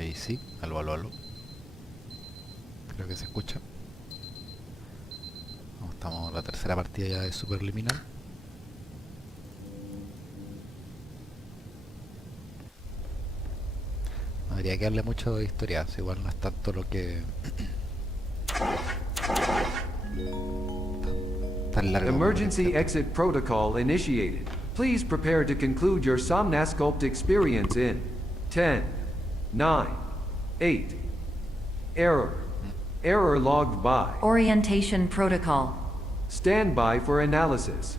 Ahí sí, aló, aló, aló. Creo que se escucha. Estamos en la tercera partida ya de Superliminal. No habría que darle mucho de historia, igual no es tanto lo que... tan largo como lo que Emergency entiendo. exit protocol initiated. Please prepare to conclude your Somnasculpt experience in 10, 9, 8. Error. Error logged by. Orientation protocol. Stand by for analysis.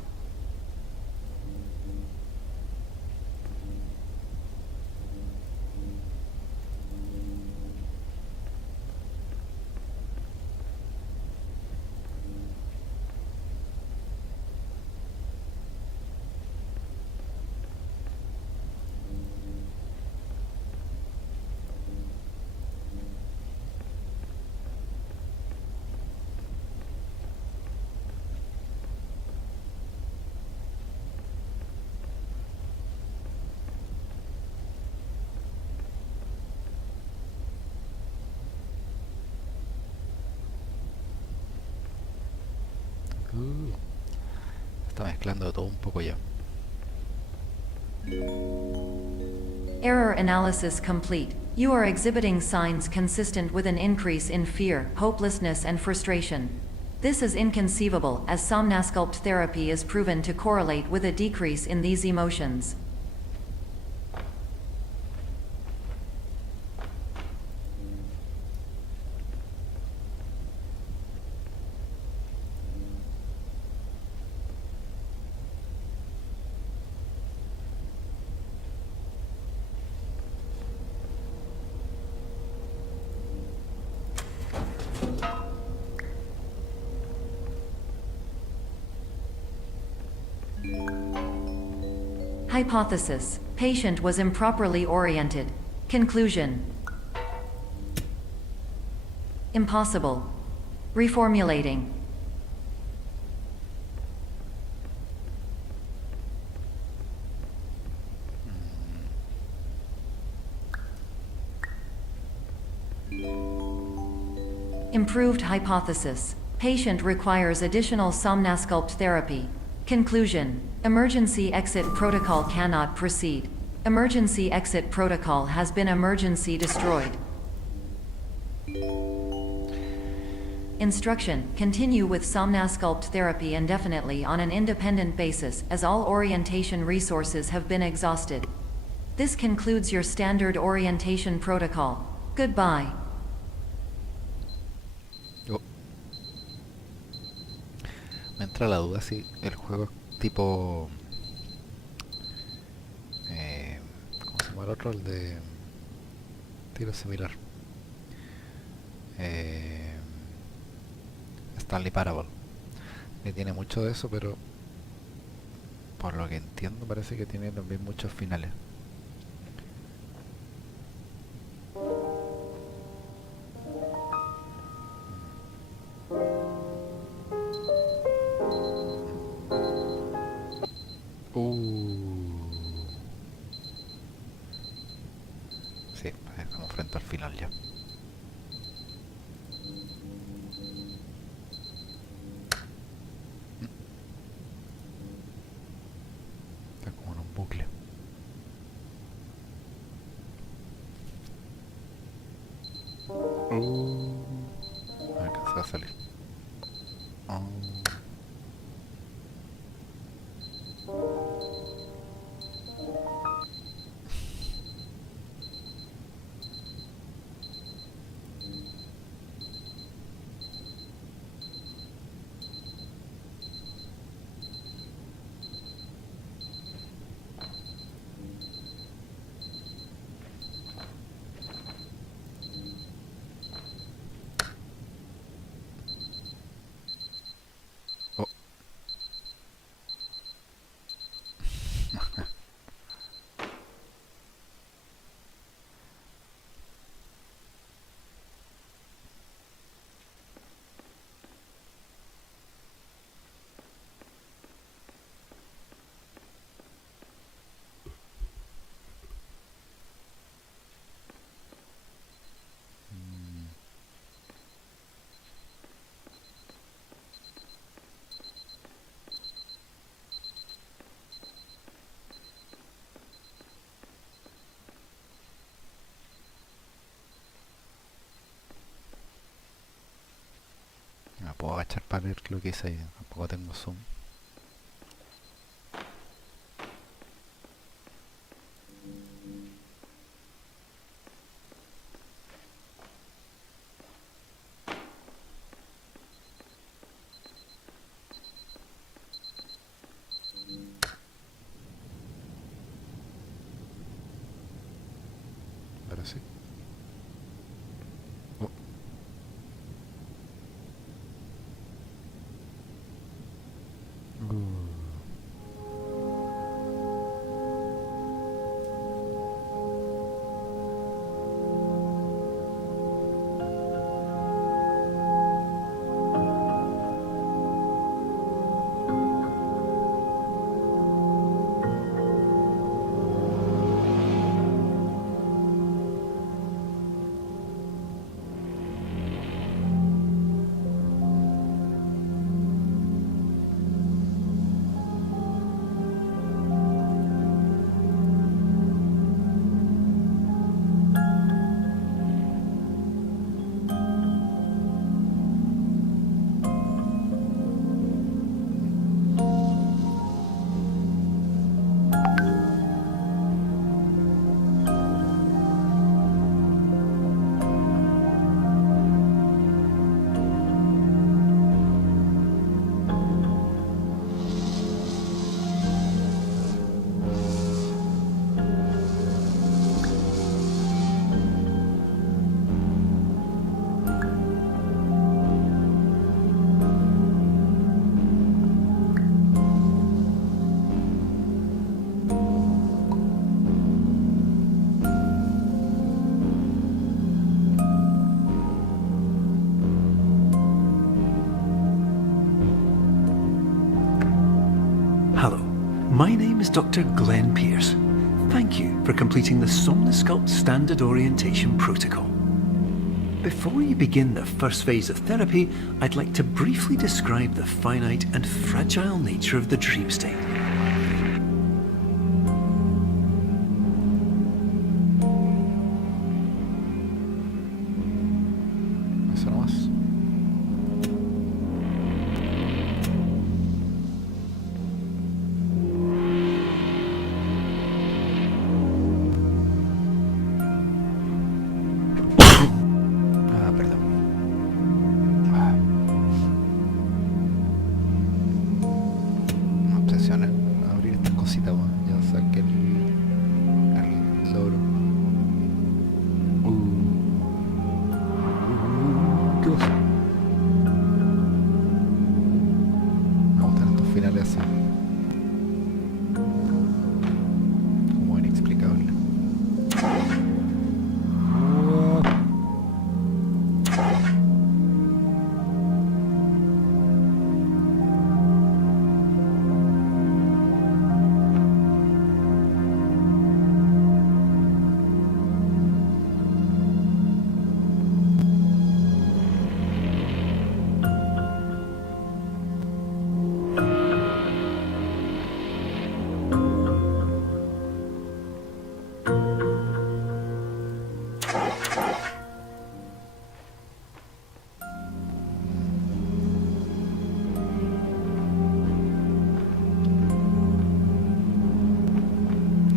Está mezclando todo un poco ya. Error analysis complete. You are exhibiting signs consistent with an increase in fear, hopelessness, and frustration. This is inconceivable, as Somnasculpt therapy is proven to correlate with a decrease in these emotions. Hypothesis. Patient was improperly oriented. Conclusion. Impossible. Reformulating. Improved hypothesis. Patient requires additional Somnasculpt therapy. Conclusion. Emergency exit protocol cannot proceed. Emergency exit protocol has been emergency destroyed. Instruction. Continue with Somnasculpt therapy indefinitely on an independent basis, as all orientation resources have been exhausted. This concludes your standard orientation protocol. Goodbye. Me entra la duda si el juego es tipo... ¿cómo se llama el otro? El de... tiro similar. Stanley Parable. Que tiene mucho de eso, pero... por lo que entiendo parece que tiene también muchos finales. Sí, estamos frente al final ya. Está como en un bucle. No alcanzó a salir. aprovechar para ver lo que hice ahí. Tampoco tengo zoom. Ahora sí. Oh. Hello, my name is Dr. Glenn Pierce. Thank you for completing the Somnosculpt Standard Orientation Protocol. Before you begin the first phase of therapy, I'd like to briefly describe the finite and fragile nature of the dream state. Eso nomás. Ah, perdón. Ah. Me obsesiona abrir estas cositas, weón. Ya saqué el logro. ¿Qué pasó? Me gustan estos finales así. Como inexplicable.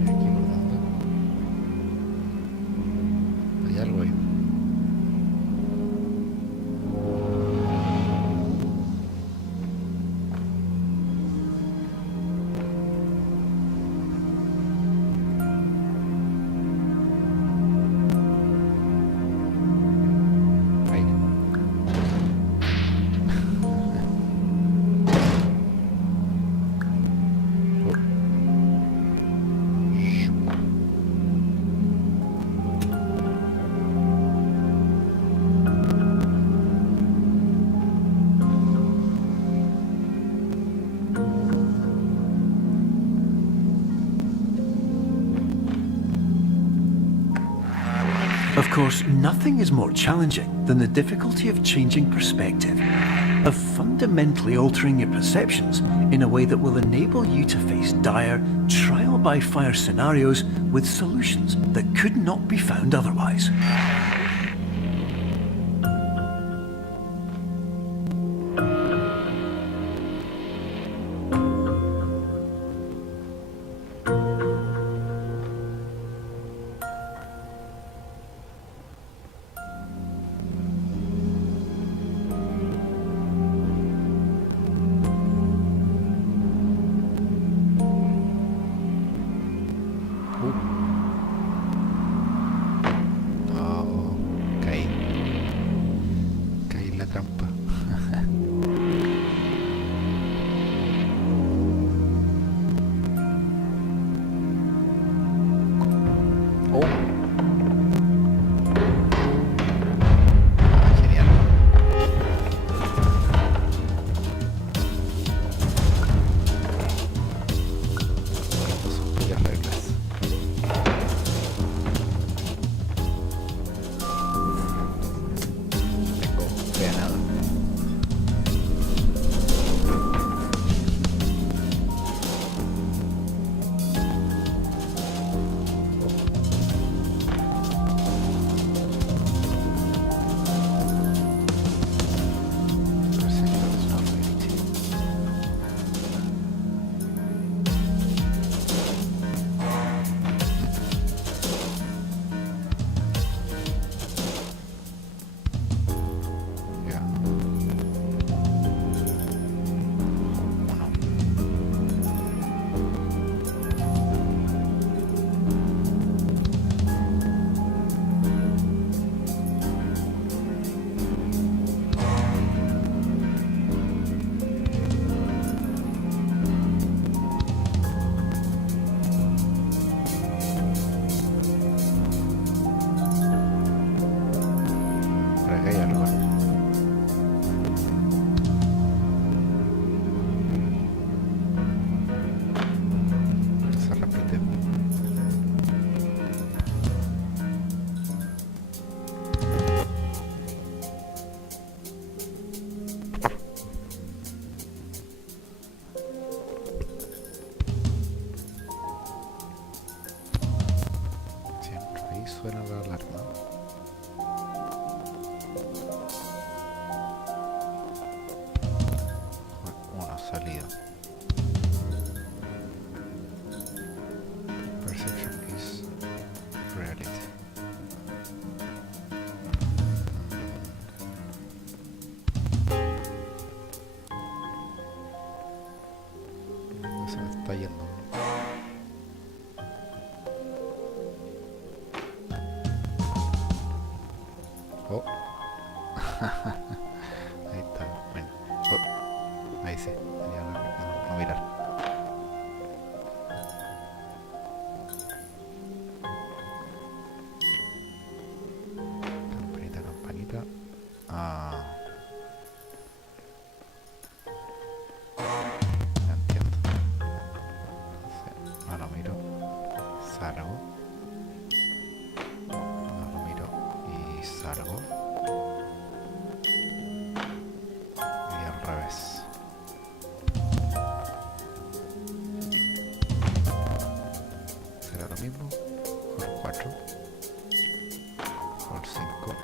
Aquí por dónde. Hay algo ahí. Ahí. Oh. Of course, nothing is more challenging than the difficulty of changing perspective, of fundamentally altering your perceptions in a way that will enable you to face dire, trial-by-fire scenarios with solutions that could not be found otherwise. alarma. Uno salido. Perception is reality. Se me está yendo. Oh. Ahí está. Bueno. Oh. Ahí sí. Tenía que no mirar. Campanita, campanita. Ah. Ya entiendo. Entonces, no lo miro. Salgo. No lo miro. Y salgo. Y al revés. Será lo mismo. Por 4. Por 5.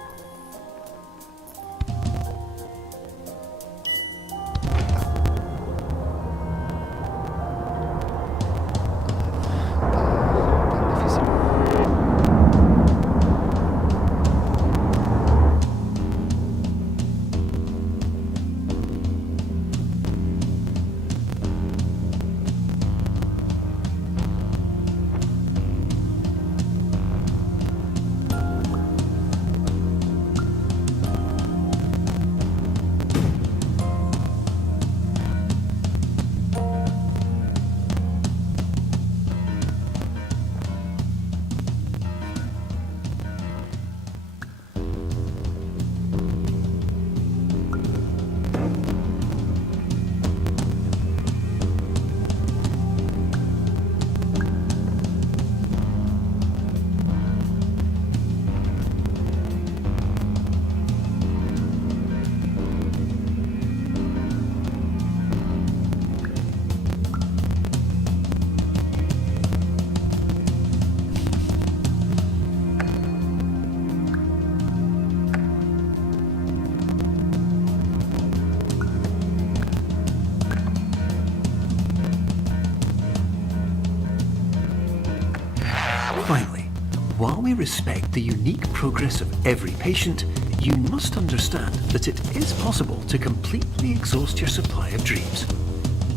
Finally, while we respect the unique progress of every patient, you must understand that it is possible to completely exhaust your supply of dreams,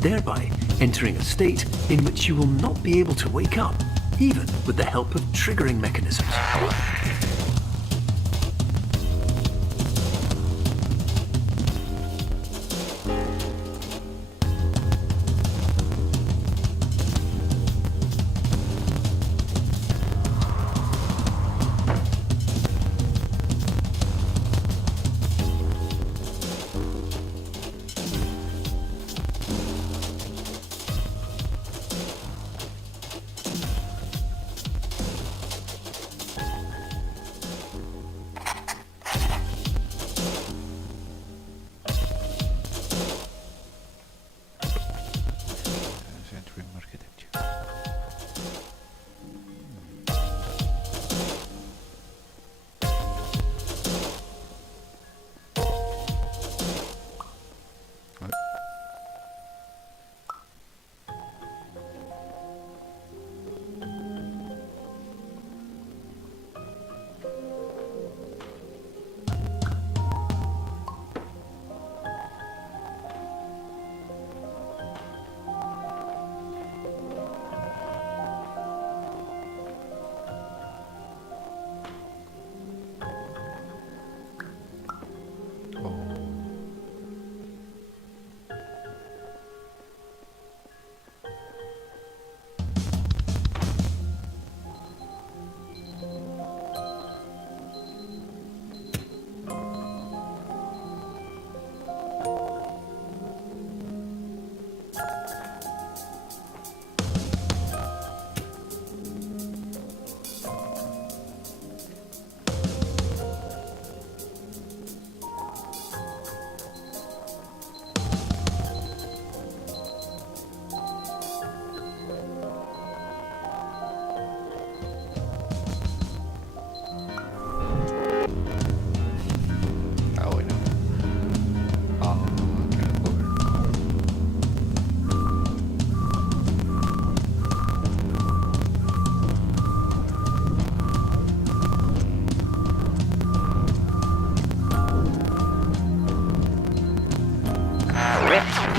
thereby entering a state in which you will not be able to wake up, even with the help of triggering mechanisms.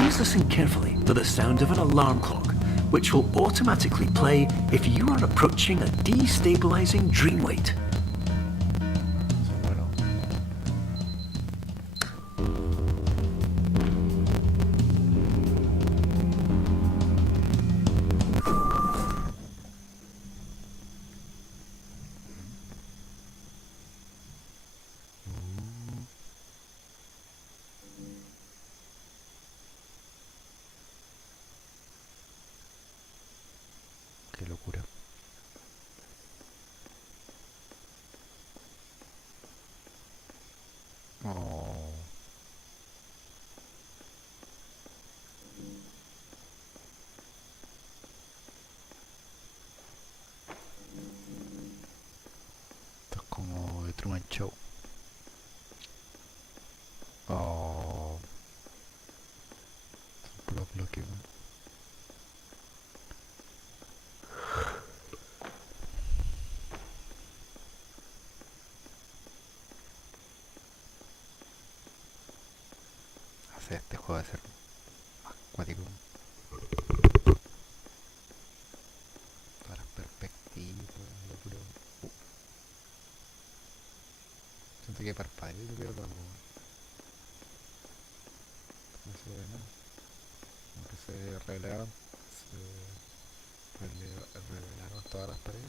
Please listen carefully for the sound of an alarm clock, which will automatically play if you are approaching a destabilizing dream weight. Bueno. Qué locura. Oh. Esto es como de Truman Show. Oh. Son puros bloques, ¿no? Hacer este juego de ser más cuático. Todas las perspectivas, locura. Siento que parpadeo y pierdo algo. No se ve nada. Como que se revelaron todas las paredes.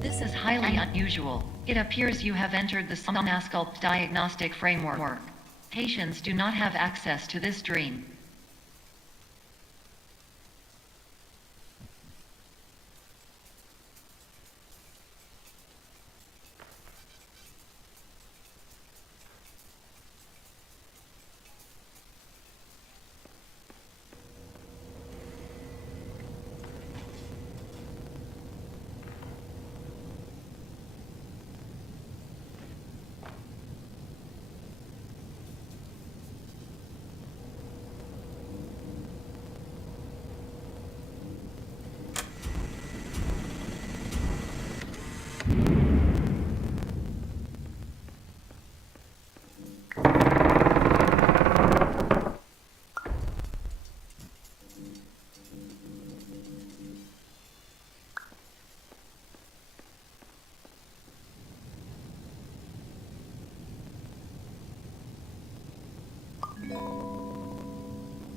This is highly unusual. It appears you have entered the Somnasculpt diagnostic framework. Patients do not have access to this dream.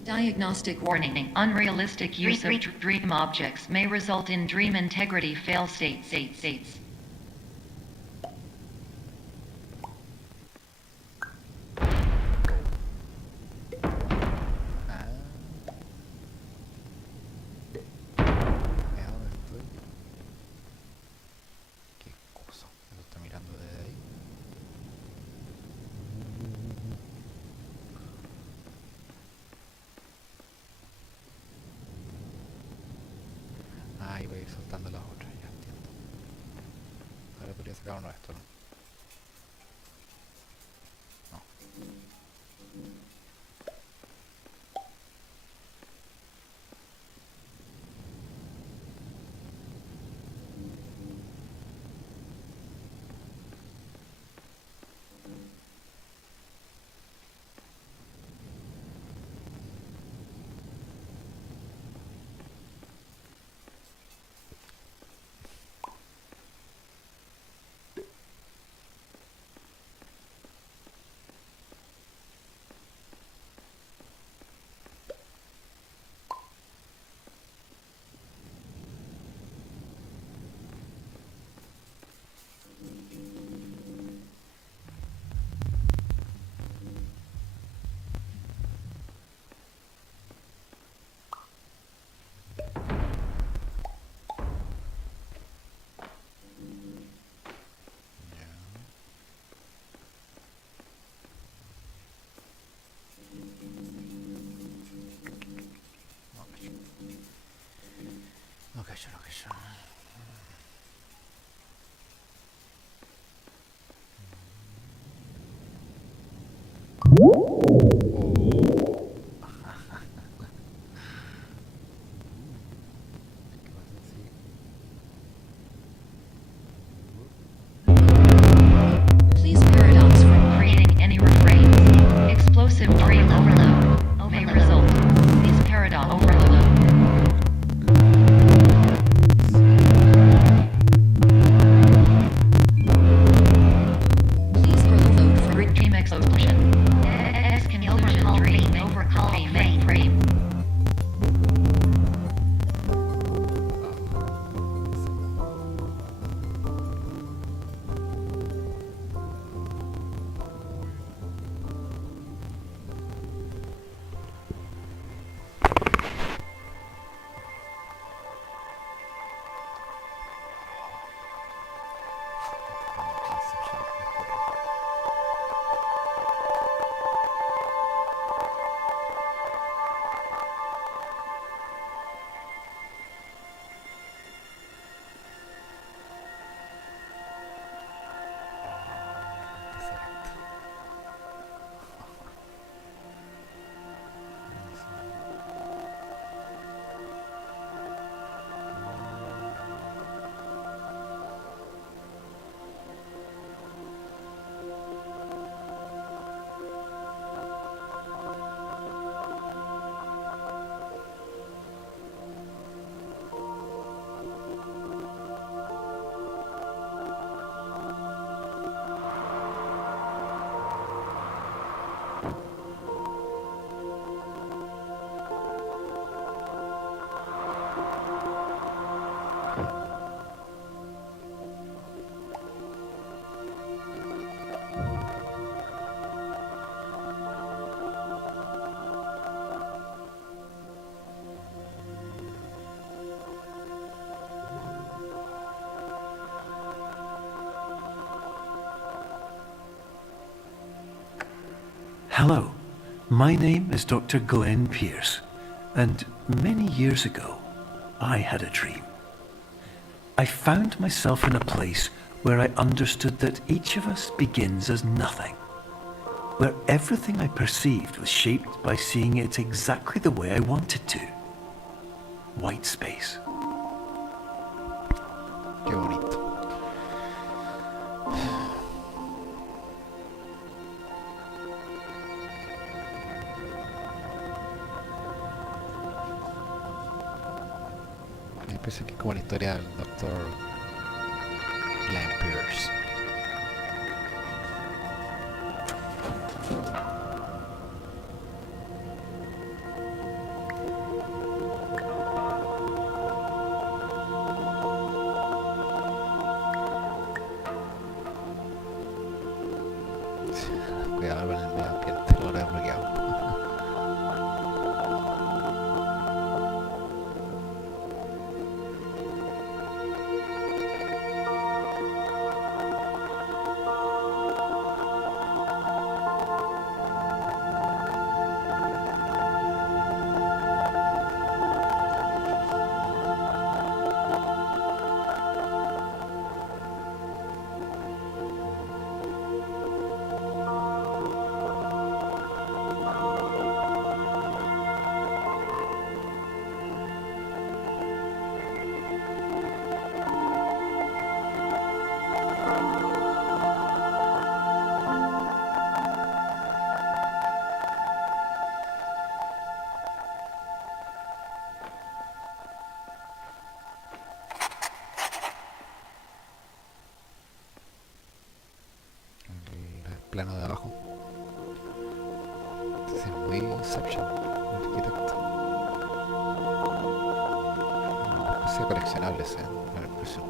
Diagnostic warning. Unrealistic use of dream objects may result in dream integrity fail states. Ah. Mira dónde estoy. Qué cosa. Me lo está mirando desde ahí. Ah, y voy a ir soltando las otras, ya entiendo. Ahora podría sacar uno de estos, ¿no? No. location. Please paradox from creating any refrains. Explosive dream overload may result. Please paradox overload. Please overload for dream explosion. X can overcall dream mainframe. Hello, my name is Dr. Glenn Pierce, and many years ago, I had a dream. I found myself in a place where I understood that each of us begins as nothing, where everything I perceived was shaped by seeing it exactly the way I wanted to. White space. Qué bonito. Me parece que es como la historia del doctor Glenn Pierce. Cuidado con el medio ambiente, lo habré bloqueado. El plano de abajo. Es muy Inception, el arquitecto. Una especie de coleccionables, me da la impresión.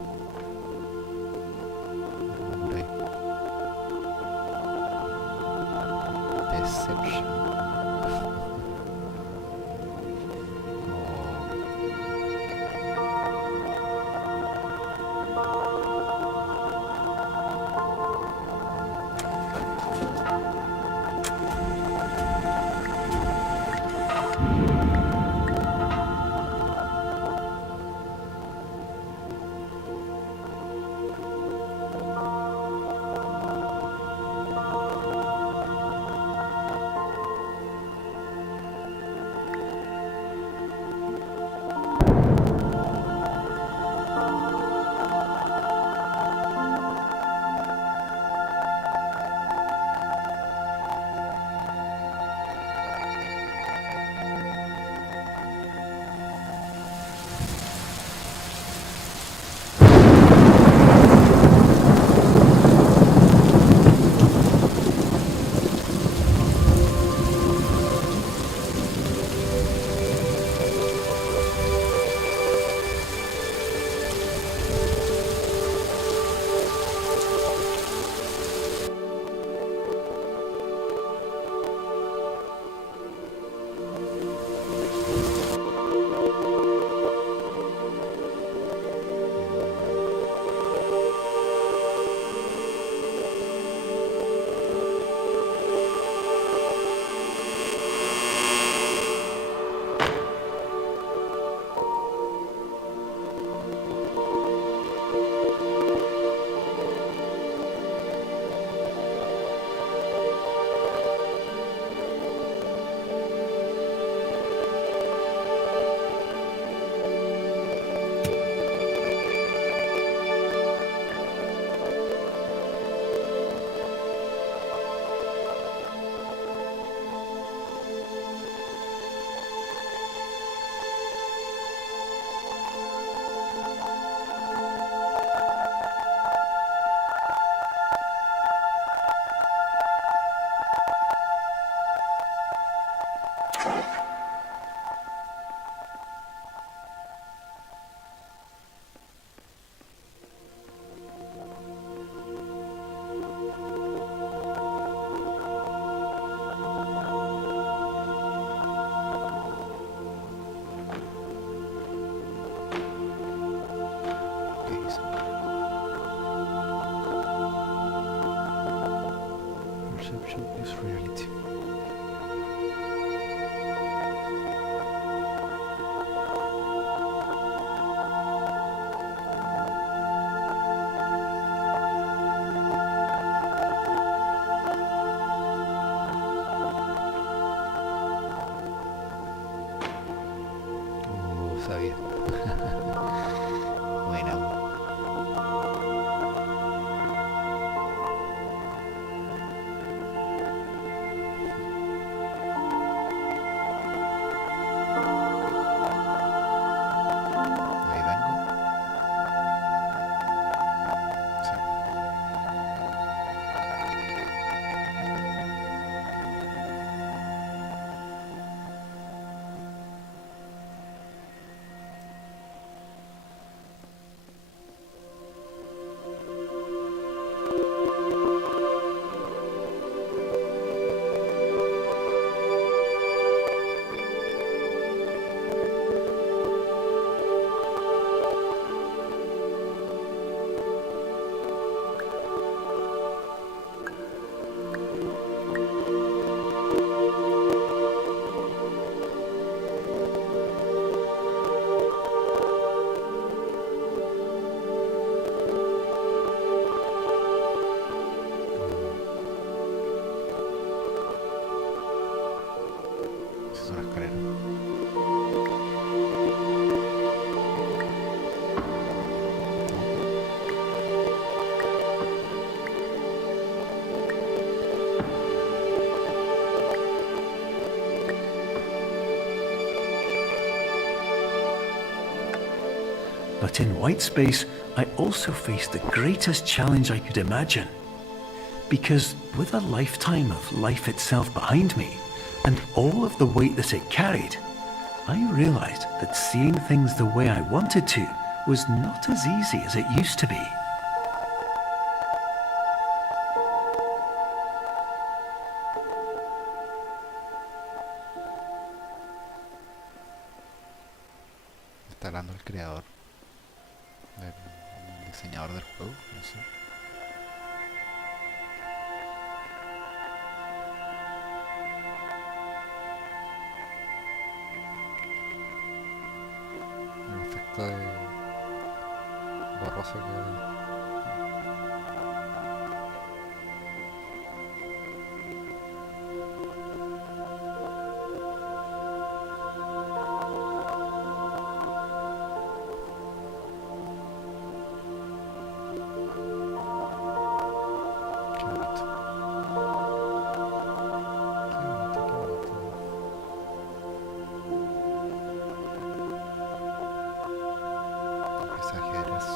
Por ahí. Deception. perception is reality. Sabía. Buena. Ahí vengo. Sí. Esa es una escalera. But in white space, I also faced the greatest challenge I could imagine. Because with a lifetime of life itself behind me, and all of the weight that it carried, I realized that seeing things the way I wanted to was not as easy as it used to be. Está hablando el creador, el diseñador del juego, no sé. El efecto de borroso que... Qué bonito. Qué bonito, qué bonito. El paisaje eres...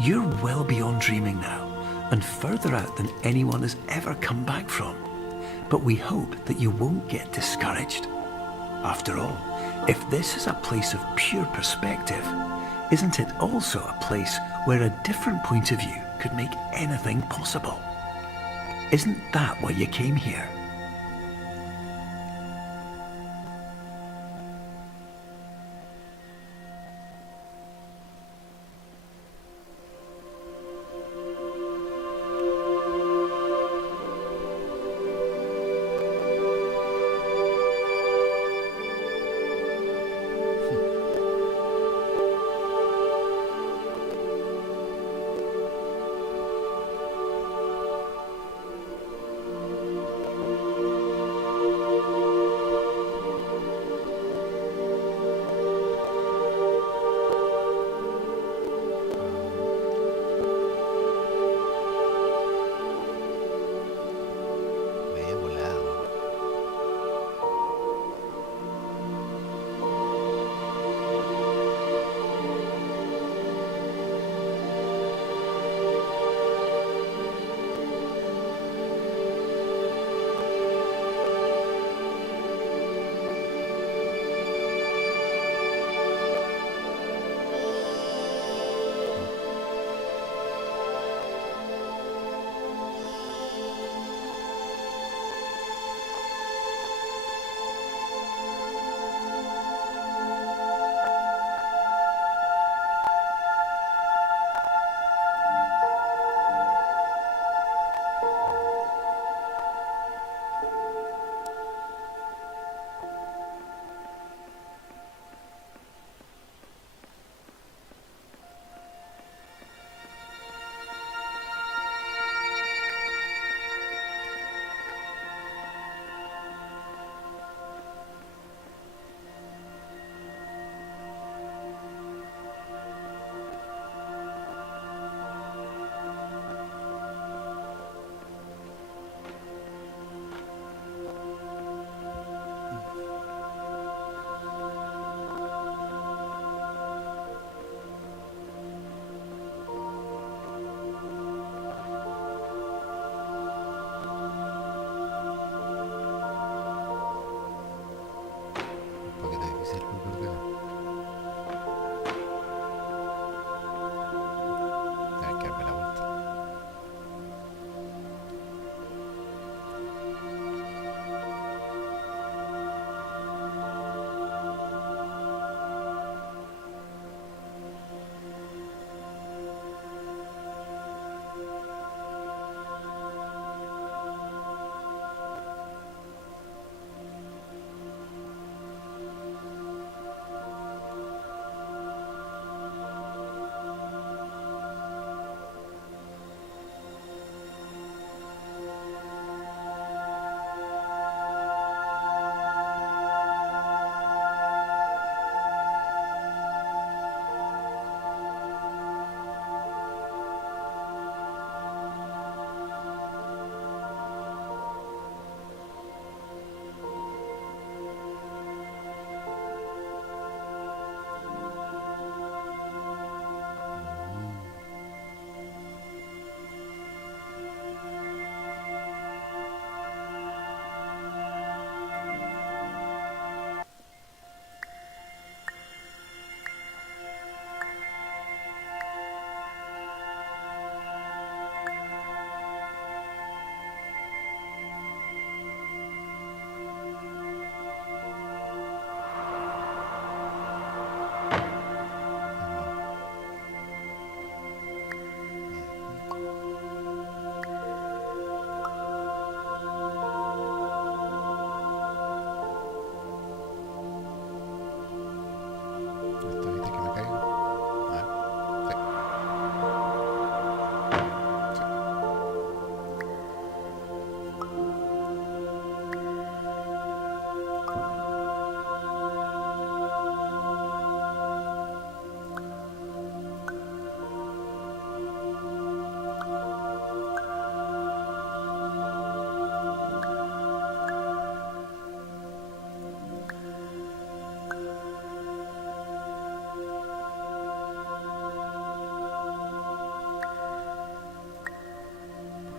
You're well beyond dreaming now, and further out than anyone has ever come back from. But we hope that you won't get discouraged. After all, if this is a place of pure perspective, isn't it also a place where a different point of view could make anything possible? Isn't that why you came here?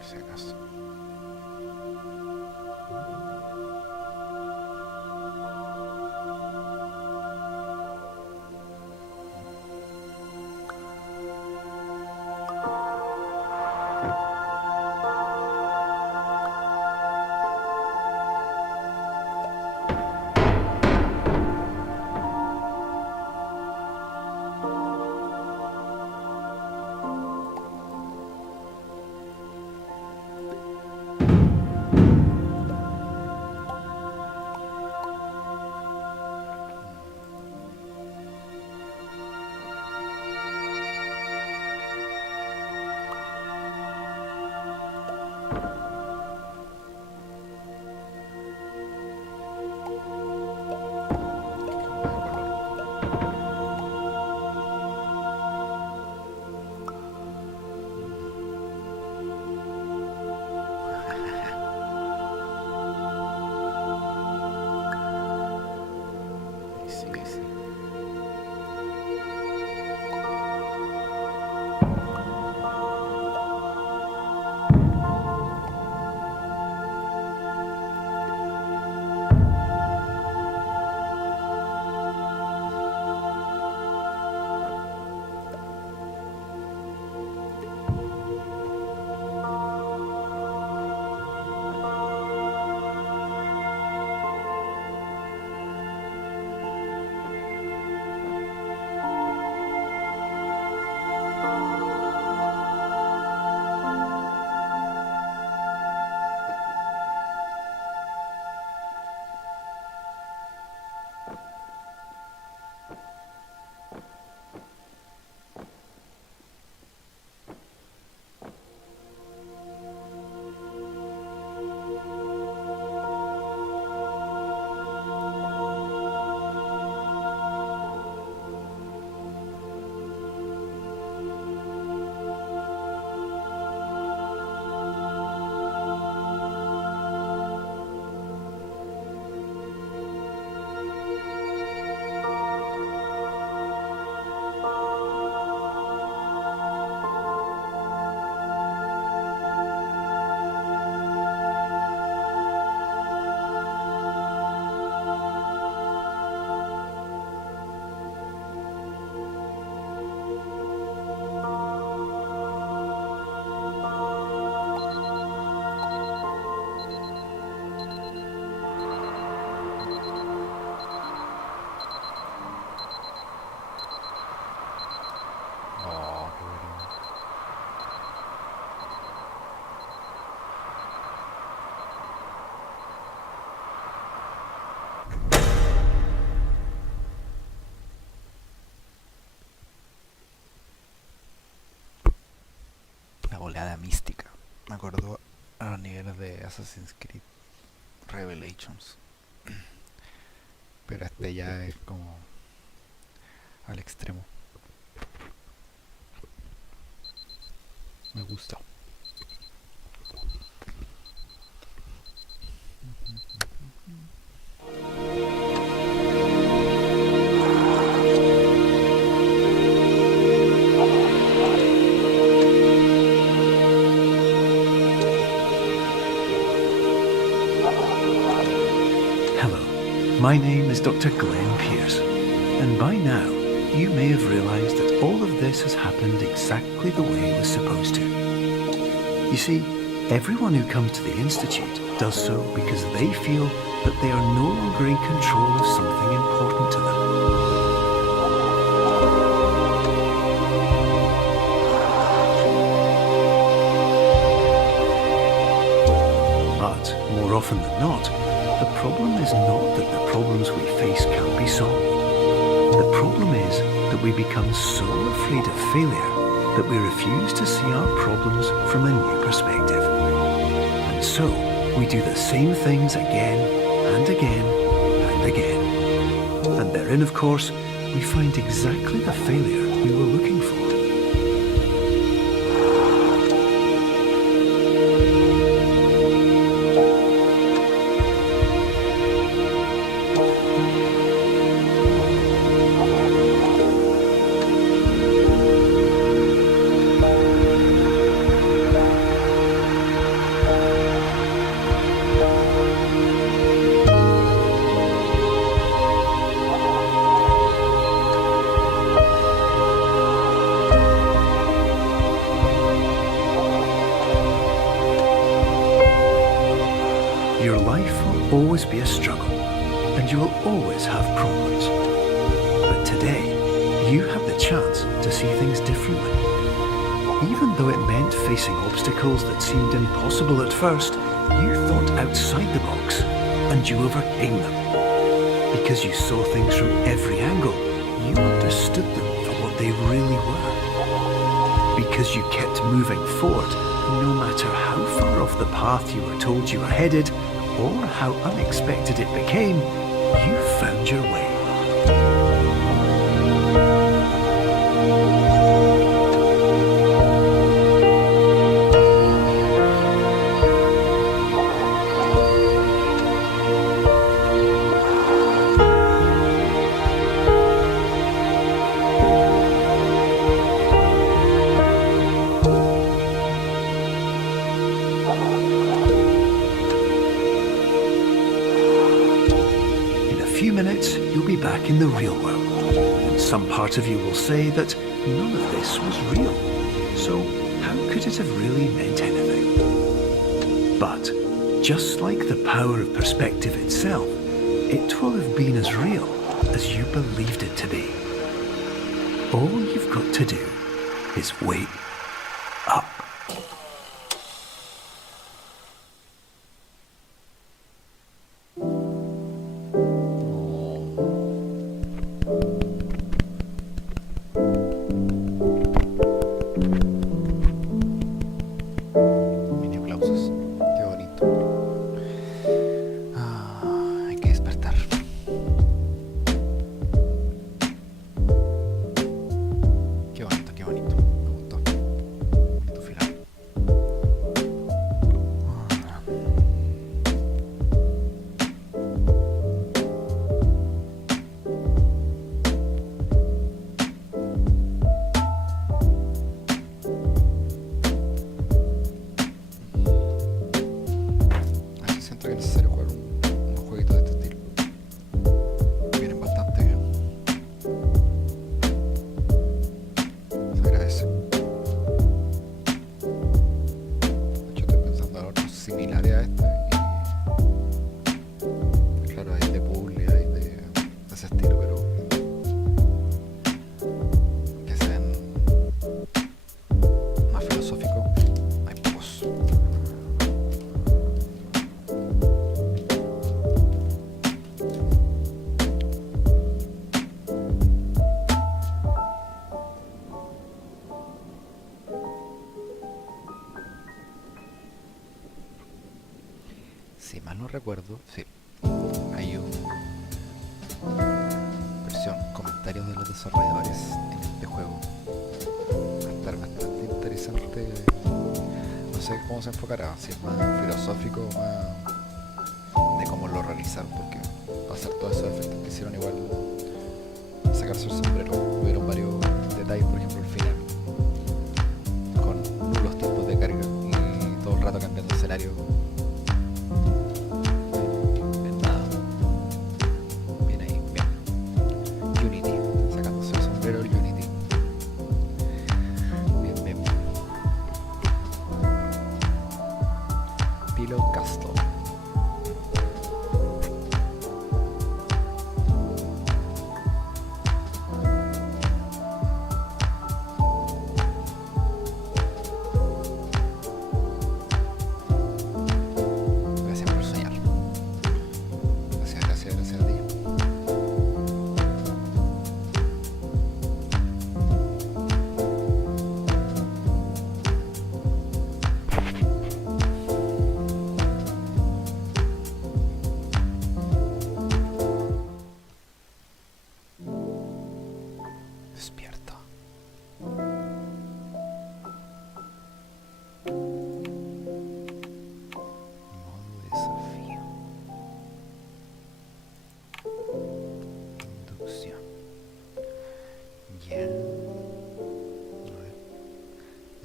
si acaso. Sí, sí. Oh, qué bueno. La oleada mística. Me acordó a los niveles de Assassin's Creed Revelations. Pero este ya es como al extremo. Me gusta. Hello, my name is Dr. Glenn Pierce, and by now you may have realised that all of this has happened exactly the way it was supposed to. You see, everyone who comes to the Institute does so because they feel that they are no longer in control of something important to them. But, more often than not, the problem is not that the problems we face can't be solved. The problem is that we become so afraid of failure that we refuse to see our problems from a new perspective. And so, we do the same things again and again and again. And therein, of course, we find exactly the failure we were looking for. always be a struggle, and you will always have problems. But today, you have the chance to see things differently. Even though it meant facing obstacles that seemed impossible at first, you thought outside the box, and you overcame them. Because you saw things from every angle, you understood them for what they really were. Because you kept moving forward, no matter how far off the path you were told you were headed, or how unexpected it became, you found your way. You'll be back in the real world, and some part of you will say that none of this was real, so how could it have really meant anything? But, just like the power of perspective itself, it will have been as real as you believed it to be. All you've got to do is wait up. Si mal no recuerdo, sí, hay versión comentarios de los desarrolladores en este juego. Va a estar bastante interesante. No sé cómo se enfocará, si es más filosófico o más de cómo lo realizaron, porque para hacer todos esos efectos que hicieron igual sacarse el sombrero. Hubieron varios detalles, por ejemplo el final, con nulos tiempos de carga y todo el rato cambiando escenario.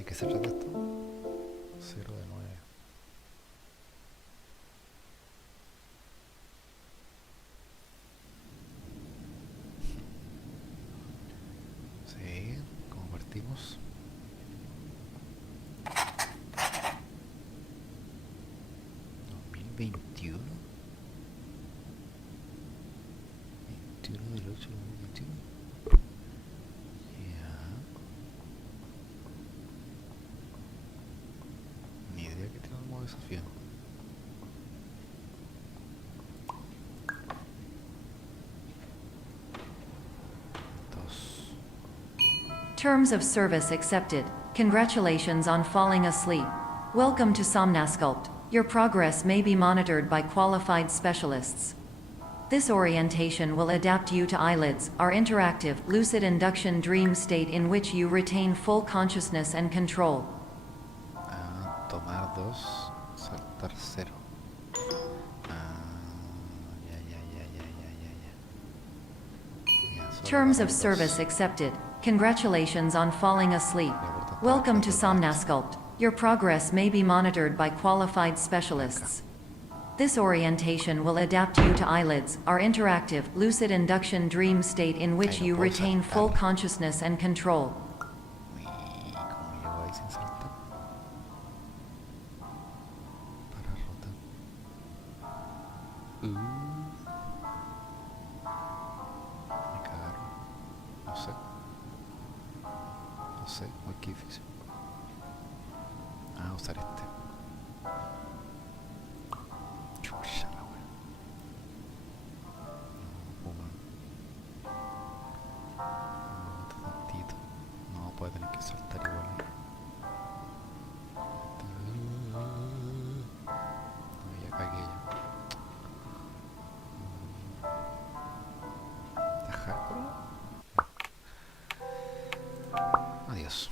¿Qué se trata esto? 0 de 9. Sí, ¿cómo partimos? ¿2021? del 8 al 21. Ya. Ni idea que tiene un modo desafío. Dos. Terms of service accepted. Congratulations on falling asleep. Welcome to Somnasculpt. Your progress may be monitored by qualified specialists. This orientation will adapt you to eyelids, our interactive, lucid induction dream state in which you retain full consciousness and control. Tomar 2, saltar 0. Ya, solo Terms tomar of dos. service accepted. Congratulations on falling asleep. Welcome to Somnasculpt. Your progress may be monitored by qualified specialists. This orientation will adapt you to eyelids, our interactive, lucid induction dream state in which you retain full consciousness and control. Uy, ¿cómo llego ahí sin saltar? Para rotar. Me cagaron. No sé. No sé, muy difícil. Usar este. Chucha la wea. No, tantito. No, puede tener que saltar igual. No, ya cagué ya. ¿Está hardcore? Adiós.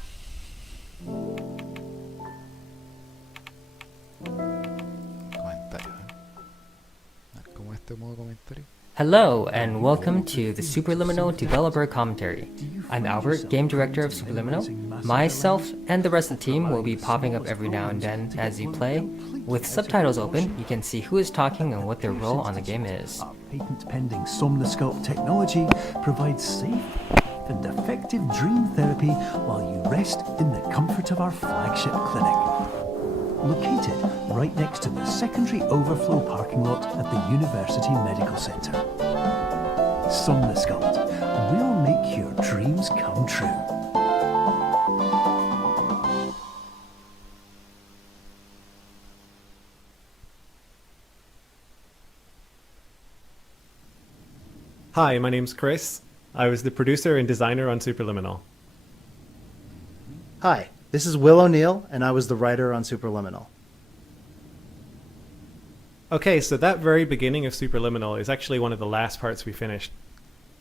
Modo comentario. Hello, and welcome to the Superliminal Developer Commentary. I'm Albert, Game Director of Superliminal. Myself and the rest of the team will be popping up every now and then as you play. With subtitles open, you can see who is talking and what their role on the game is. Our patent-pending Somnasculpt technology provides safe and effective dream therapy while you rest in the comfort of our flagship clinic. Located right next to the secondary overflow parking lot at the University Medical Center. Somnasculpt, we'll make your dreams come true. Hi, my name's Chris. I was the producer and designer on Superliminal. Hi, this is Will O'Neill, and I was the writer on Superliminal. Okay, so that very beginning of Superliminal is actually one of the last parts we finished.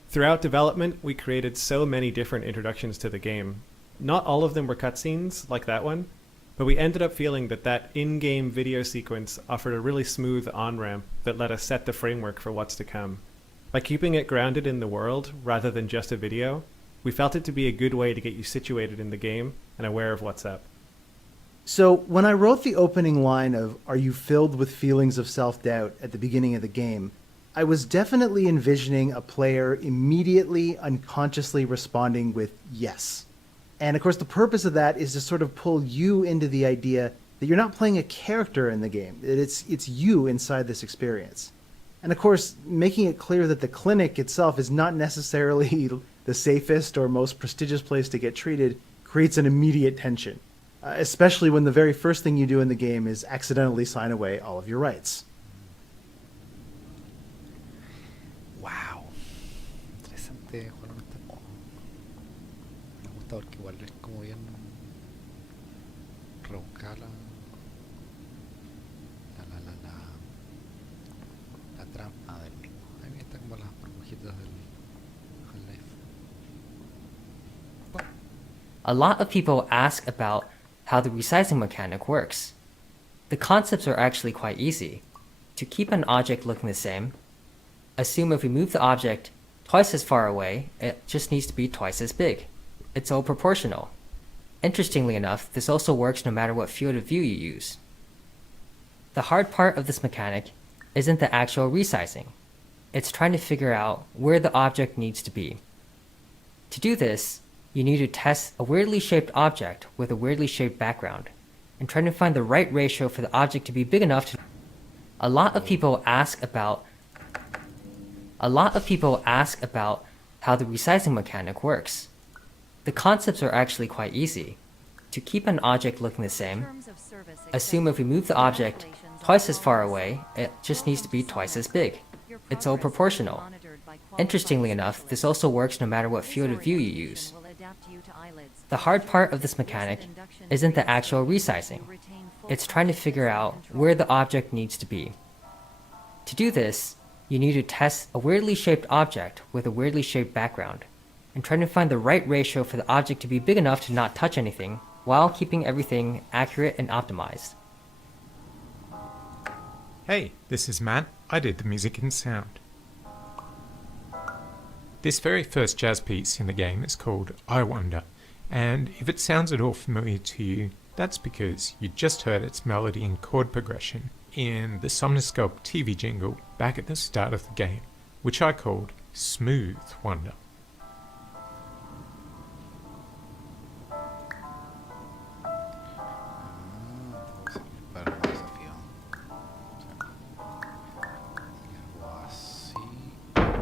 Throughout development, we created so many different introductions to the game. Not all of them were cutscenes, like that one, but we ended up feeling that that in-game video sequence offered a really smooth on-ramp that let us set the framework for what's to come. By keeping it grounded in the world, rather than just a video, we felt it to be a good way to get you situated in the game and aware of what's up. So, when I wrote the opening line of, "Are you filled with feelings of self-doubt?" at the beginning of the game, I was definitely envisioning a player immediately, unconsciously responding with yes. And of course, the purpose of that is to sort of pull you into the idea that you're not playing a character in the game, that it's you inside this experience. And of course, making it clear that the clinic itself is not necessarily the safest or most prestigious place to get treated creates an immediate tension, especially when the very first thing you do in the game is accidentally sign away all of your rights. Wow. Interesante jugar en este modo. Me gusta porque igual es como bien rebuscada la trama del mismo. A mí me están como las burbujitas del Half-Life. A lot of people ask about how the resizing mechanic works. The concepts are actually quite easy. To keep an object looking the same, assume if we move the object twice as far away, it just needs to be twice as big. It's all proportional. Interestingly enough, this also works no matter what field of view you use. The hard part of this mechanic isn't the actual resizing. It's trying to figure out where the object needs to be. To do this, you need to test a weirdly shaped object with a weirdly shaped background, and trying to find the right ratio for the object to be big enough to... A lot of people ask about A lot of people ask about how the resizing mechanic works. The concepts are actually quite easy. To keep an object looking the same, assume if we move the object twice as far away, it just needs to be twice as big. It's all proportional. Interestingly enough, this also works no matter what field of view you use. The hard part of this mechanic isn't the actual resizing. It's trying to figure out where the object needs to be. To do this, you need to test a weirdly shaped object with a weirdly shaped background, and trying to find the right ratio for the object to be big enough to not touch anything, while keeping everything accurate and optimized. Hey, this is Matt. I did the music and sound. This very first jazz piece in the game is called I Wonder, and if it sounds at all familiar to you, that's because you just heard its melody and chord progression in the Somnosculpt TV jingle back at the start of the game, which I called Smooth Wonder. Para más desafío. Algo así. Pues,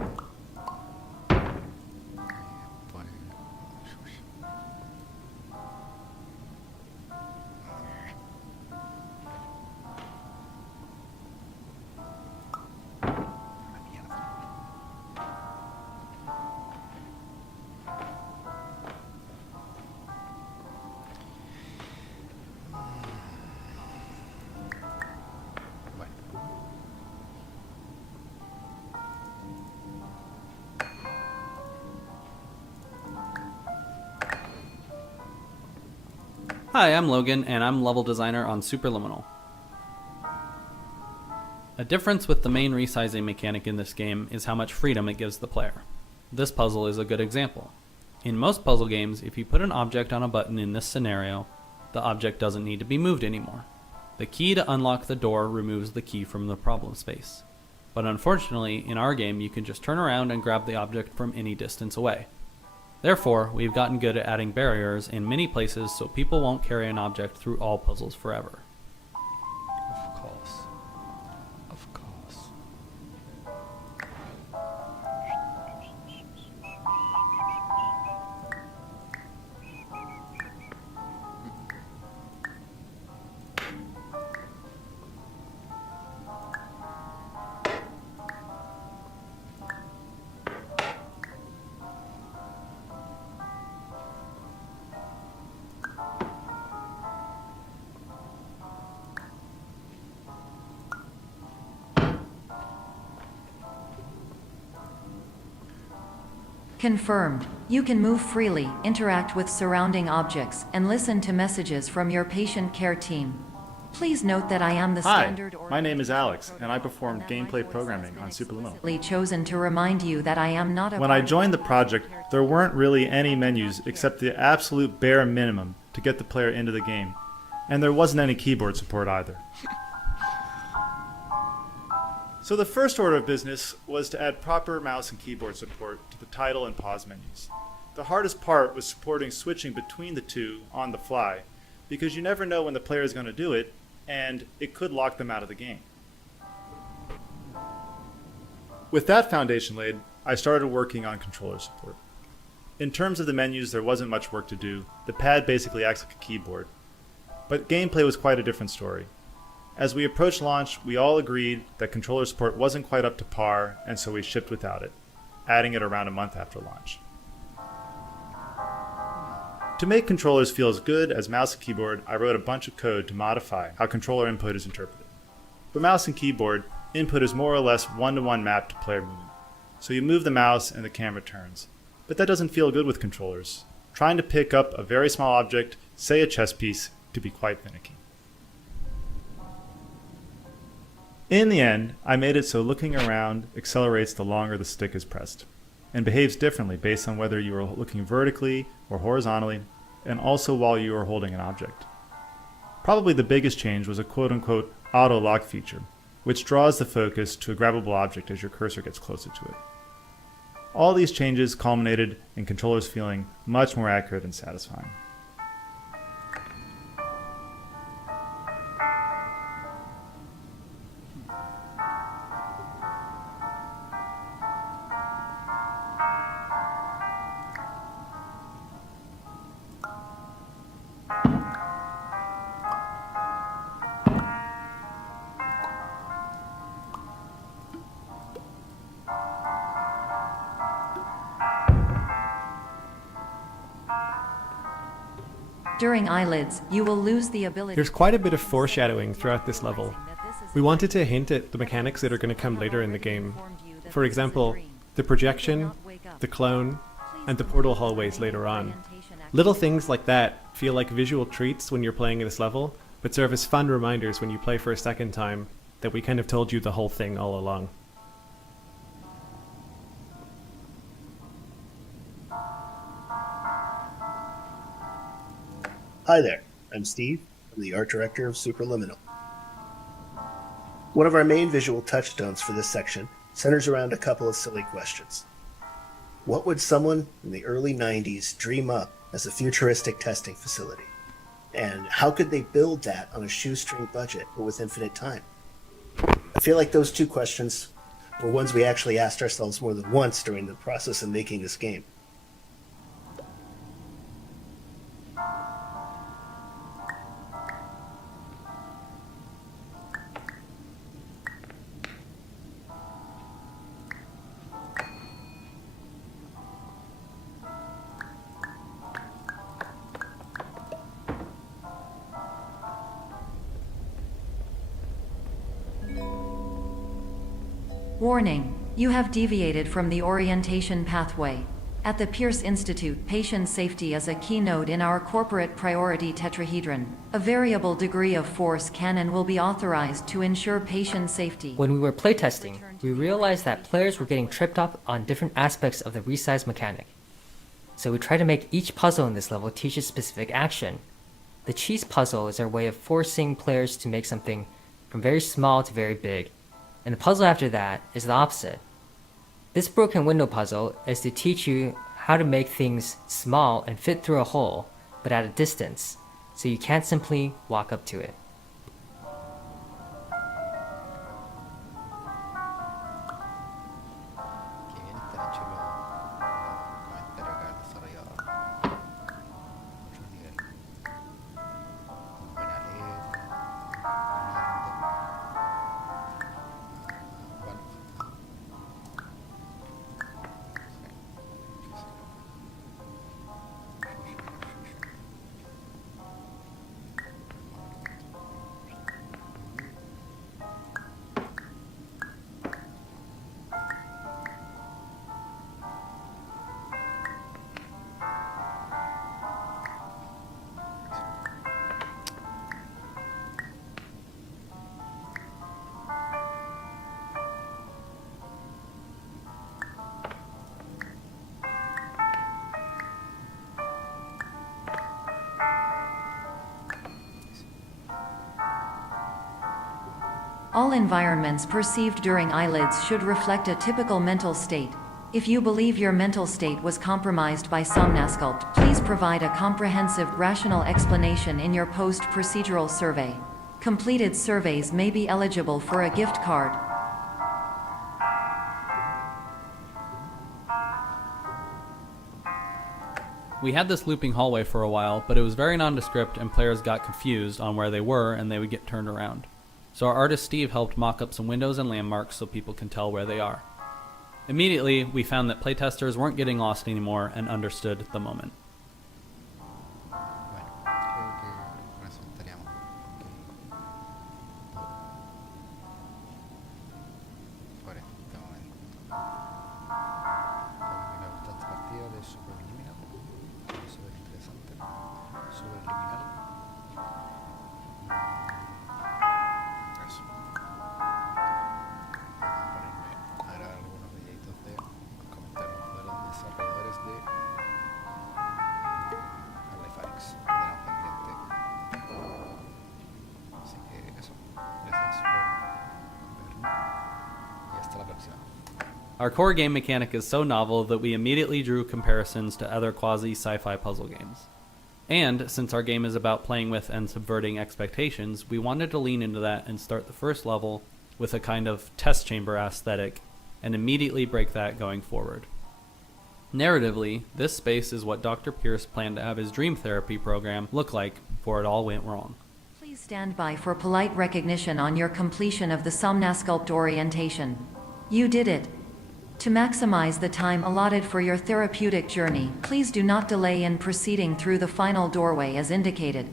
bueno. Hi, I'm Logan, and I'm level designer on Superliminal. A difference with the main resizing mechanic in this game is how much freedom it gives the player. This puzzle is a good example. In most puzzle games, if you put an object on a button in this scenario, the object doesn't need to be moved anymore. The key to unlock the door removes the key from the problem space. But unfortunately, in our game, you can just turn around and grab the object from any distance away. Therefore, we've gotten good at adding barriers in many places so people won't carry an object through all puzzles forever. Of course. Of course. Confirmed. You can move freely, interact with surrounding objects, and listen to messages from your patient care team. Please note that I am the Hi, standard my name is Alex, and I perform gameplay programming on Superliminal. explicitly chosen to remind you that I am not a When I joined the project, there weren't really any menus except the absolute bare minimum to get the player into the game, and there wasn't any keyboard support either. So the first order of business was to add proper mouse and keyboard support to the title and pause menus. The hardest part was supporting switching between the two on the fly, because you never know when the player is going to do it, and it could lock them out of the game. With that foundation laid, I started working on controller support. In terms of the menus, there wasn't much work to do. The pad basically acts like a keyboard. But gameplay was quite a different story. As we approached launch, we all agreed that controller support wasn't quite up to par, and so we shipped without it, adding it around a month after launch. To make controllers feel as good as mouse and keyboard, I wrote a bunch of code to modify how controller input is interpreted. For mouse and keyboard, input is more or less one-to-one mapped to player movement. So you move the mouse and the camera turns. But that doesn't feel good with controllers. Trying to pick up a very small object, say a chess piece, could be quite finicky. In the end, I made it so looking around accelerates the longer the stick is pressed, and behaves differently based on whether you are looking vertically or horizontally, and also while you are holding an object. Probably the biggest change was a quote-unquote auto-lock feature, which draws the focus to a grabbable object as your cursor gets closer to it. All these changes culminated in controllers feeling much more accurate and satisfying. During eyelids, you will lose the ability. There's quite a bit of foreshadowing throughout this level. We wanted to hint at the mechanics that are going to come later in the game. For example, the projection, the clone, and the portal hallways later on. Little things like that feel like visual treats when you're playing this level, but serve as fun reminders when you play for a second time that we kind of told you the whole thing all along. Hi there, I'm Steve. I'm the art director of Superliminal. One of our main visual touchstones for this section centers around a couple of silly questions. What would someone in the early 90s dream up as a futuristic testing facility? And how could they build that on a shoestring budget or with infinite time? I feel like those two questions were ones we actually asked ourselves more than once during the process of making this game. Warning, you have deviated from the orientation pathway. At the Pierce Institute, patient safety is a keynote in our corporate priority tetrahedron. A variable degree of force can and will be authorized to ensure patient safety. When we were playtesting, we realized that players were getting tripped up on different aspects of the resize mechanic. So we tried to make each puzzle in this level teach a specific action. The cheese puzzle is our way of forcing players to make something from very small to very big, and the puzzle after that is the opposite. This broken window puzzle is to teach you how to make things small and fit through a hole, but at a distance, so you can't simply walk up to it. Que bien están hechos los comentarios acá del desarrollador. Otro nivel. Buena letra. Bueno. All environments perceived during eyelids should reflect a typical mental state. If you believe your mental state was compromised by Somnasculpt, please provide a comprehensive, rational explanation in your post-procedural survey. Completed surveys may be eligible for a gift card. We had this looping hallway for a while, but it was very nondescript and players got confused on where they were and they would get turned around. So our artist Steve helped mock up some windows and landmarks so people can tell where they are. Immediately, we found that playtesters weren't getting lost anymore and understood the moment. Bueno, creo que con eso estaríamos. Por este momento. Espero que me gusta esta partida de Superliminal. Súper interesante. Superliminal. Eso. Vamos a ponerme a grabar algunos videitos de los comentarios de los desarrolladores de Half-Life Alyx. Tenemos pendiente. Así que eso. Gracias por verme. Y hasta la próxima. Our core game mechanic is so novel that we immediately drew comparisons to other quasi-sci-fi puzzle games. And, since our game is about playing with and subverting expectations, we wanted to lean into that and start the first level with a kind of test chamber aesthetic, and immediately break that going forward. Narratively, this space is what Dr. Pierce planned to have his dream therapy program look like before it all went wrong. Please stand by for polite recognition on your completion of the Somnasculpt orientation. You did it. To maximize the time allotted for your therapeutic journey, please do not delay in proceeding through the final doorway as indicated.